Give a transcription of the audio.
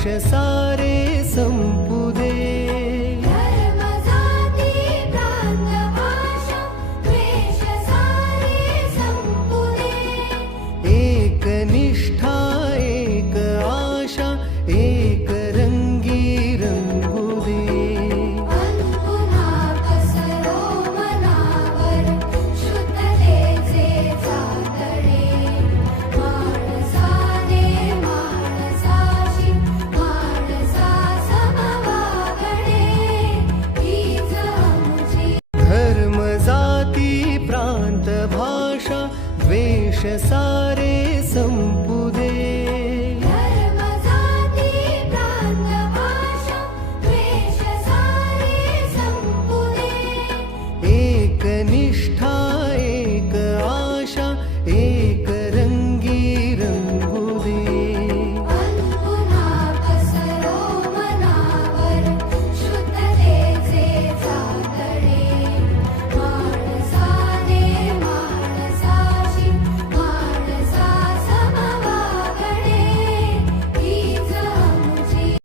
द्वेष सारे संपू दे। धर्म जाती प्रांत भाषा द्वेष सारे संपू दे। एक निष्ठा एक आशा एक रंगी रंगू दे। पुन्हा पसरो मनावर शुद्धतेचे चांदणे। माणसाने माणसाशी माणसा समवागणे हीच आमची। धर्म जाती प्रांत भाषा द्वेष सारे संपू